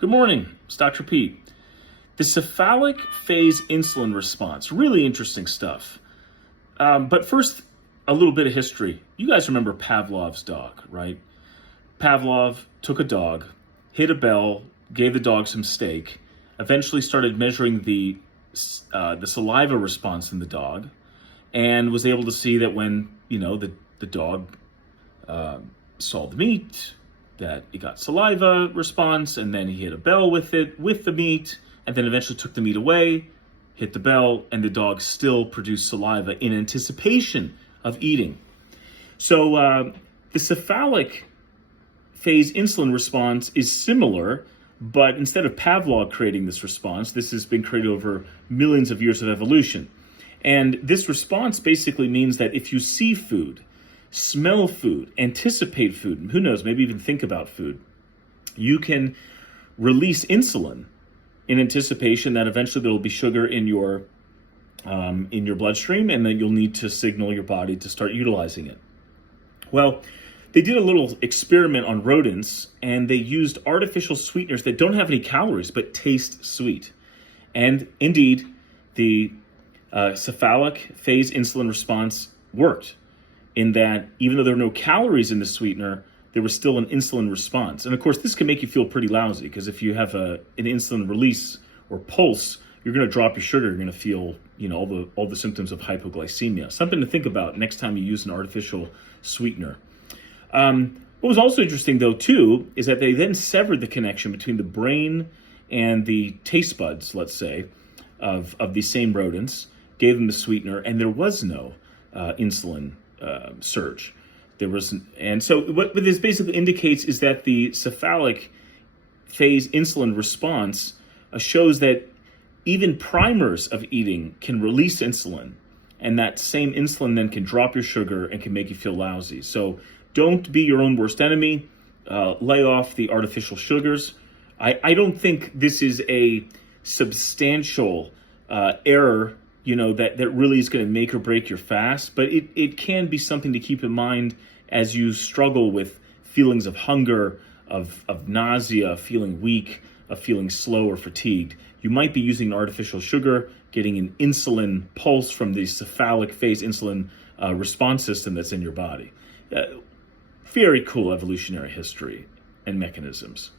Good morning, it's Dr. Pete. The cephalic phase insulin response, really interesting stuff. But first, a little bit of history. You guys remember Pavlov's dog, right? Pavlov took a dog, hit a bell, gave the dog some steak, eventually started measuring the saliva response in the dog, and was able to see that when, the dog saw the meat, that it got saliva response, and then he hit a bell with the meat, and then eventually took the meat away, hit the bell, and the dog still produced saliva in anticipation of eating. So the cephalic phase insulin response is similar, but instead of Pavlov creating this response, this has been created over millions of years of evolution. And this response basically means that if you see food, smell food, anticipate food, who knows, maybe even think about food, you can release insulin in anticipation that eventually there will be sugar in your bloodstream, and then you'll need to signal your body to start utilizing it. Well, they did a little experiment on rodents, and they used artificial sweeteners that don't have any calories but taste sweet. And indeed, the cephalic phase insulin response worked, in that even though there were no calories in the sweetener, there was still an insulin response. And of course, this can make you feel pretty lousy, because if you have an insulin release or pulse, you're going to drop your sugar. You're going to feel, all the symptoms of hypoglycemia. Something to think about next time you use an artificial sweetener. What was also interesting, though, too, is that they then severed the connection between the brain and the taste buds, let's say, of these same rodents, gave them the sweetener, and there was no insulin surge. And so what this basically indicates is that the cephalic phase insulin response shows that even primers of eating can release insulin, and that same insulin then can drop your sugar and can make you feel lousy. So don't be your own worst enemy. Lay off the artificial sugars. I don't think this is a substantial error, that really is going to make or break your fast, but it can be something to keep in mind as you struggle with feelings of hunger, of nausea, feeling weak, of feeling slow or fatigued. You might be using an artificial sugar, getting an insulin pulse from the cephalic phase insulin response system that's in your body. Very cool evolutionary history and mechanisms.